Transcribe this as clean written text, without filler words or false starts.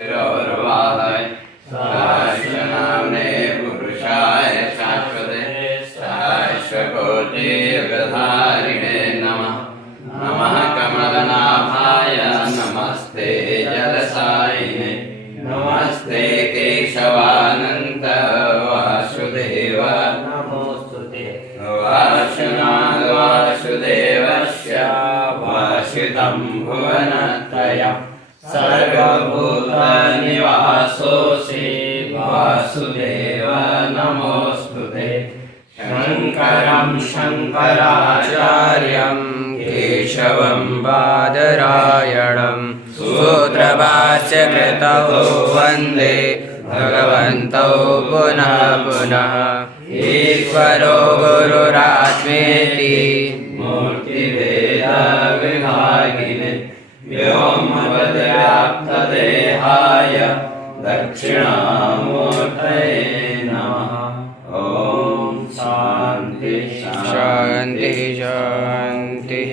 शिरोर्वाहाय नाम्ने पुरुषाय शाश्वते शाश्वकोटियुगधारिणे नमः। नमः कमलनाभाय नमस्ते जलसायिने नमस्ते केशवानन्त वासुदेव नमोस्तुते। वासुदेवस्य वासितं भुवनत्रयम् सर्वभूतनिवासोऽसि वासुदेव नमोऽस्तुते। शङ्करं शङ्कराचार्यं केशवं बादरायणं सूत्रभाष्यकृतौ वन्दे भगवन्तौ पुनः पुनः। ईश्वरो गुरुरात्मेति मूर्तिभेदविभागिने व्योमवद्व्याप्तदेहाय दक्षिणामूर्तये नमः। ॐ शान्ति शान्ति शान्तिः।